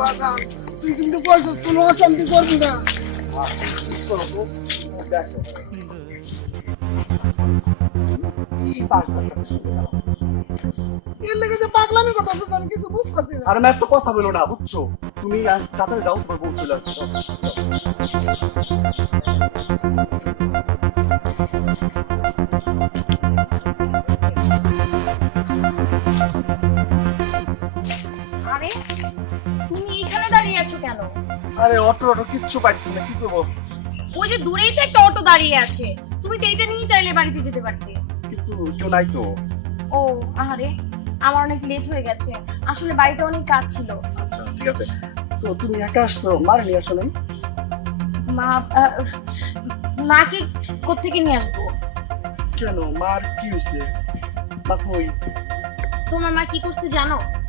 বাজান তুই কিন্তু কইছিস কোনো অশান্তি করবি না। এর লেগে যে পাগলামি করতেছ আমি কিছু বুঝতেছি না। আর আমি এত কথা বলো না বুঝছো, তুমি তাড়াতাড়ি যাও, তোমার বউ চলে আসবে। আরে তুমি এখানে দাঁড়িয়ে আছো কেন? আরে অটো কিচ্ছু পাইছি না, কি করবো? ওই যে দূরেই তো একটা অটো দাঁড়িয়ে আছে, তুমি তো এইটা নিয়ে চাইলে বাড়িতে যেতে পারতে। কিন্তু কেউ নাই তো। ও আরে আমার অনেক লেট হয়ে গেছে, আসলে বাড়িতে অনেক কাজ ছিল। আচ্ছা ঠিক আছে, তো তুমি একা আসছো, মার নিয়ে আসো নাই? মা মাকে কোত্থেকে নিয়ে আসবো? কেন, মার কি হয়েছে? মা কই? তোমার মা কি করছে জানো?